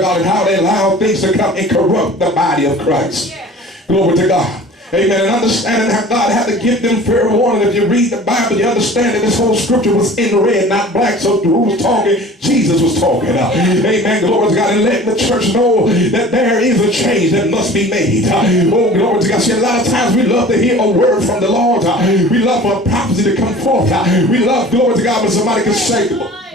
to God, and how they allow things to come and corrupt the body of Christ. Glory to God. Amen. And understanding how God had to give them fair warning. If you read the Bible, you understand that this whole scripture was in red, not black. So who was talking? Jesus was talking. Amen. Glory to God. And letting the church know that there is a change that must be made. Oh, glory to God. See, a lot of times we love to hear a word from the Lord. We love for a prophecy to come forth. We love, glory to God, when somebody can say,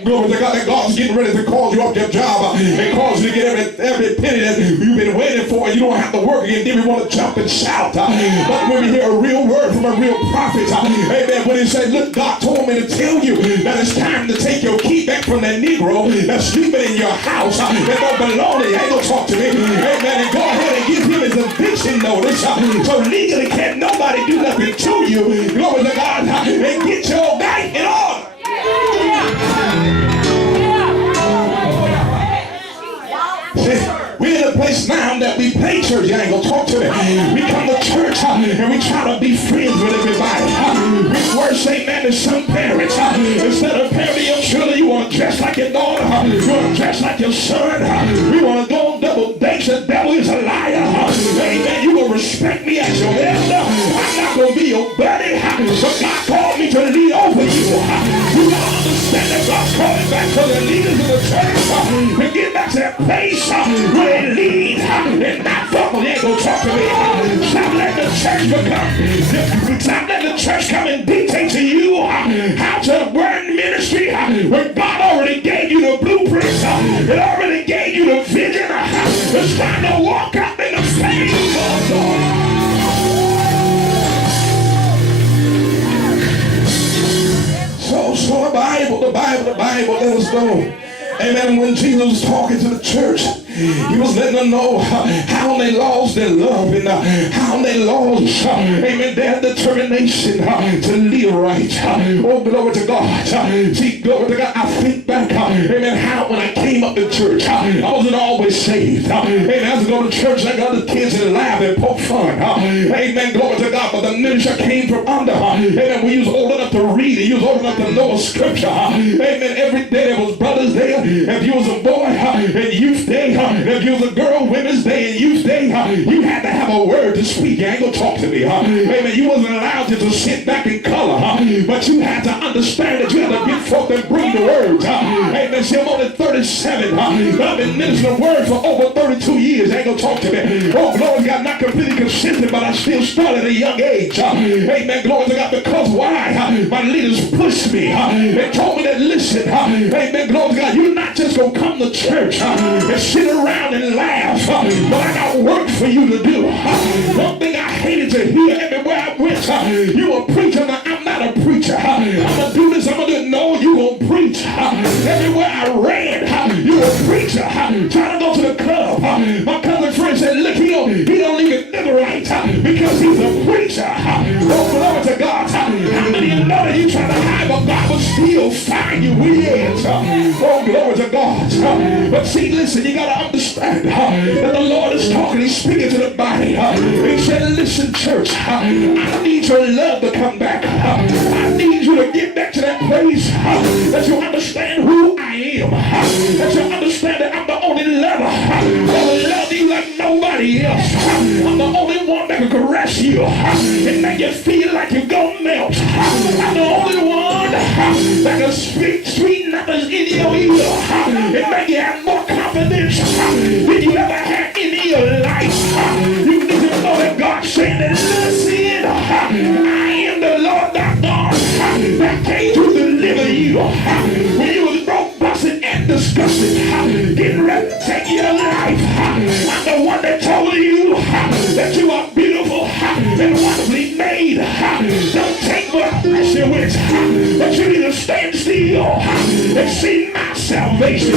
glory to God, that God's getting ready to call you off your job and cause you to get every penny that you've been waiting for, and you don't have to work again. Then we want to jump and shout. But when we hear a real word from a real prophet, amen, when he said, look, God told me to tell you that it's time to take your key back from that Negro that's sleeping in your house that don't belong to you. Ain't gonna talk to me. Amen. And go ahead and give him his eviction notice. So legally can't nobody do nothing to you. Glory to God. And get your life in order. We're in a place now that we play church. You ain't gonna talk to me. We come to church and we try to be friends with everybody. We worse, amen, than some parents. Instead of parenting your children, you want to dress like your daughter. You want to dress like your son. We want to go on double dates. The devil is a liar. Amen. You will respect me as your elder. I'm not gonna be your buddy. But God called me to lead over you. You gotta understand that God's calling back to the leaders of the church to get back to that place where they lead and not follow. They ain't gonna talk to me. Stop letting the church become. Stop letting the church come and dictate to you how to run ministry when God already gave you the blueprint. It already gave you the vision. It's time to walk out in the faith of God. So the Bible let us know. Amen. When Jesus was talking to the church, he was letting them know how they lost their love and how they lost, amen, their determination to live right. Oh, glory to God. See, glory to God. I think back, amen, how when I came up to church, I wasn't always saved. Amen. I was going to church like other kids and laugh and poke fun. Amen. Glory to God. But the ministry came from under. Amen. When you was old enough to read it, you was old enough to know a scripture. Amen. Every day there was brothers there. If you was a boy in youth day, if you was a girl, women's day and youth day, you had to have a word to speak. You ain't gonna talk to me. Amen. You wasn't allowed to just sit back and color, but you had to understand that you had to get forth and bring the words. Amen. See, I'm only 37, but I've been ministering the word for over 32 years. Ain't gonna talk to me. Oh, glory to God, not completely consistent, but I still started at a young age. Amen. Glory to God, because why? My leaders pushed me. They told me that, listen, amen, glory to God, you're not just gonna come to church and sit around and laugh, but I got work for you to do. One thing I hated to hear everywhere I went, you a preacher. Now, I'm not a preacher. I'm gonna do this, I'm gonna do it. No, you gonna preach. Everywhere I ran, you a preacher. Trying to go to the club. My cousin friend said, look, he don't even live right because he's a preacher. Oh, glory to God. How many of you know that you trying to hide, but God will still find you where he is? Oh, glory to God. But see, listen, you got to understand that the Lord is talking. He's speaking to the body. He said, listen, church, I need your love to come back. I need you to get back to that place that you understand who I am. That you understand that I'm the only lover that will love you like nobody else. I'm the only one that can caress you and make you feel like you're going to melt. I'm the only one that can speak sweet nothings in your ear and make you have more confidence than you ever had in your life. You need to know that God said that, listen, I am the Lord thy God that came to deliver you. When you was broke, busted, and disgusted, getting ready to take your life, I'm the one that told you that you are beautiful and wonderfully made. Don't take what I bless you with, but you need to stand still and see my salvation.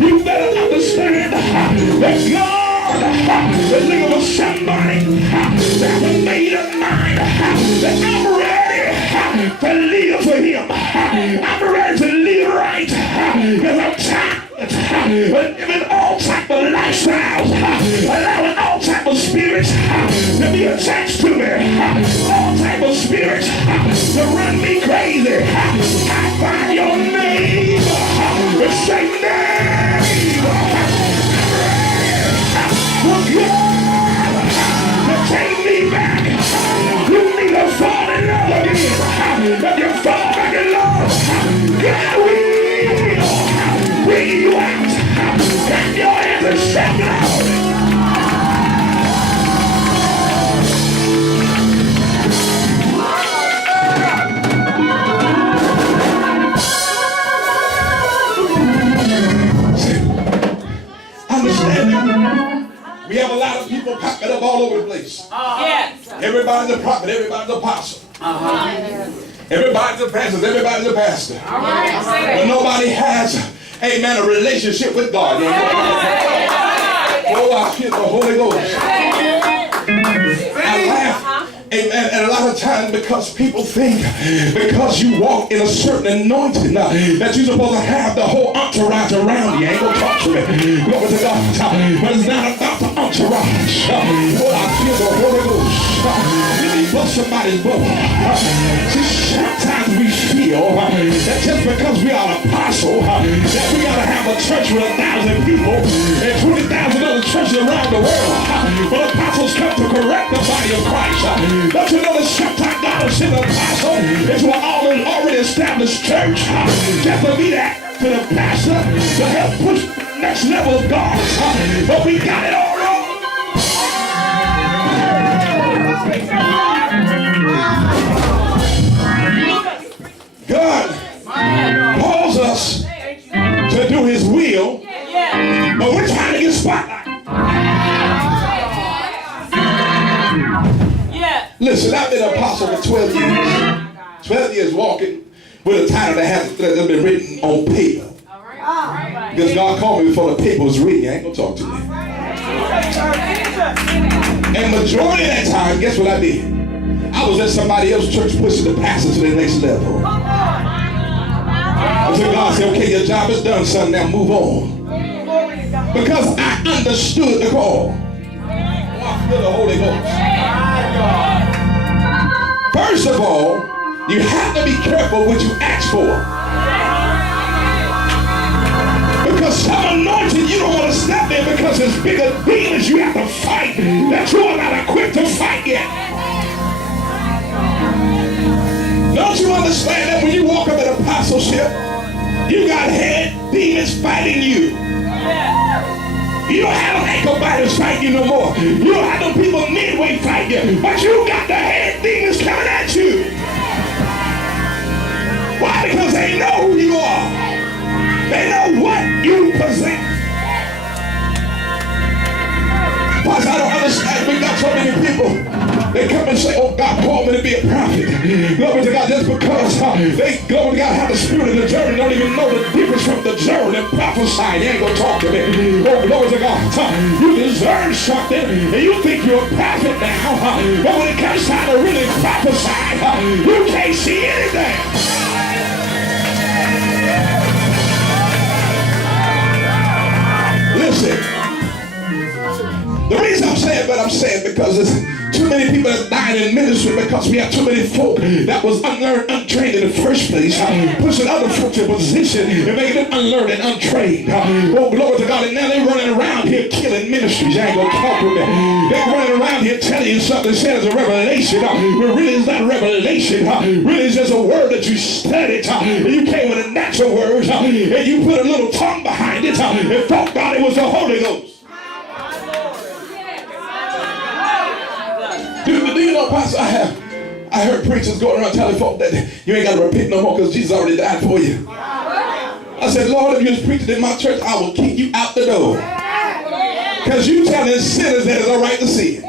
You better understand that God is looking for somebody that was made of mine, that I'm ready to live for him. I'm ready to live right because I'm tired of living all type of lifestyles, allowing all type of spirits to be attached to me, all type of spirits to run me crazy. I find your name and say, name, I'm Shout glory. We have a lot of people popping up all over the place. Yes. Everybody's a prophet, everybody's an apostle. Everybody's a pastor, everybody's a pastor. But nobody has, amen, a relationship with God. Oh, I feel the Holy Ghost. I laugh. Amen. And a lot of times because people think because you walk in a certain anointing that you're supposed to have the whole entourage around you. Ain't gonna talk to me. Glory to God. But it's not about the entourage. Oh, I feel the Holy Ghost. Let me bust somebody's bubble. See, sometimes we feel that just because we are an apostle, that we gotta have a church with 1,000 people and 20,000 other churches around the world. But apostles come to correct the body of Christ. Don't you know that sometimes God will send an apostle into an already established church just to be that to the pastor to help push the next level of God. But we got it all wrong. God calls us to do his will, but we're trying to get spotlight. Listen, I've been an apostle for 12 years. 12 years walking with a title that been written on paper. Because God called me before the paper was written. I ain't gonna talk to me. And majority of that time, guess what I did? I was at somebody else's church pushing the pastor to the next level. Until God said, okay, your job is done, son, now move on. Because I understood the call. Oh, I feel the Holy Ghost. First of all, you have to be careful what you ask for. Because some anointing you don't want to step in because there's bigger demons you have to fight that you are not equipped to fight yet. Don't you understand that when you walk up in apostleship, you got head demons fighting you? You don't have them ankle biters fighting you no more. You don't have them people midway fighting you. But you got the head demons coming at you. Why? Because they know who you are. They know what you possess. Because I don't understand. We got so many people. They come and say, oh, God called me to be a prophet. Glory to God, just because they, glory to God, have the spirit of the journey, don't even know the difference from the journey and prophesying. They ain't gonna talk to me. Oh, glory to God. You deserve something, and you think you're a prophet now. But when it comes time to really prophesy, you can't see anything. Listen. The reason I'm saying what I'm saying because there's too many people that died in ministry because we have too many folk that was unlearned, untrained in the first place, pushing other folks in position and making them unlearned and untrained. Oh, glory to God. And now they're running around here killing ministries. You ain't gonna talk with me. They're running around here telling you something that says a revelation. But really it's not a revelation. Really it's just a word that you studied. And you came with a natural word and you put a little tongue behind it and thought God it was the Holy Ghost. Do you know, Pastor, I heard preachers going around telling folk that you ain't got to repent no more because Jesus already died for you. I said, Lord, if you was preaching in my church, I will kick you out the door. Because you telling sinners that it's all right to sin.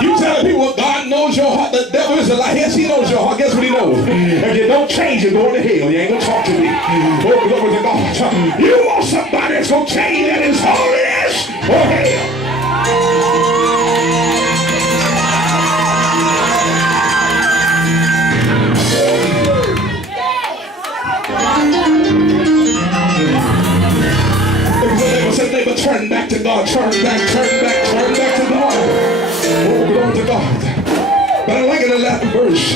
You telling people, well, God knows your heart. The devil is a lie. Yes, he knows your heart. Guess what he knows? If you don't change, you're going to hell. You ain't going to talk to me. Oh, glory to God. You want somebody that's going to change that is holiness or hell. Neighbor, turn back to God, turn back to God. Oh, glory to God. But I like it in the 11th verse.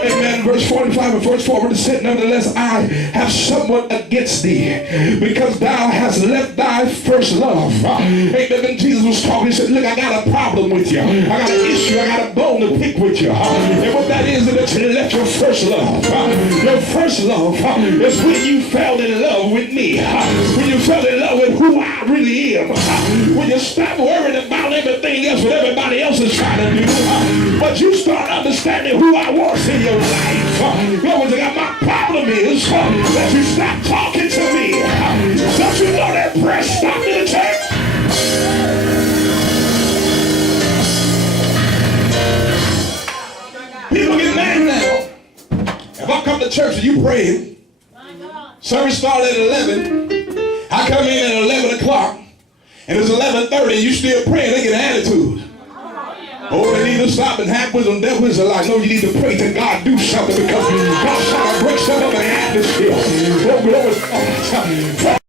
Amen. Verse 45 and verse 4 it said, nevertheless, I have somewhat against thee, because thou hast left thy first love. Amen. When Jesus was talking, he said, look, I got a problem with you. I got an issue. I got a bone to pick with you. And what that is that you left your first love. Your first love is when you fell in love with me. When you fell in love with who I really really am. When you stop worrying about everything else, what everybody else is trying to do, but you start understanding who I was in your life. Glory to God. My problem is that you stop talking to me. Don't you know that press stopped in the church? People get mad now. If I come to church and you praying, service started at 11, I come in at 11 o'clock, and it's 11:30, you still praying, they get an attitude. Oh, they need to stop and have wisdom. That wisdom, like, no, you need to pray to God do something because God's trying to break something up in the atmosphere. Oh, glory.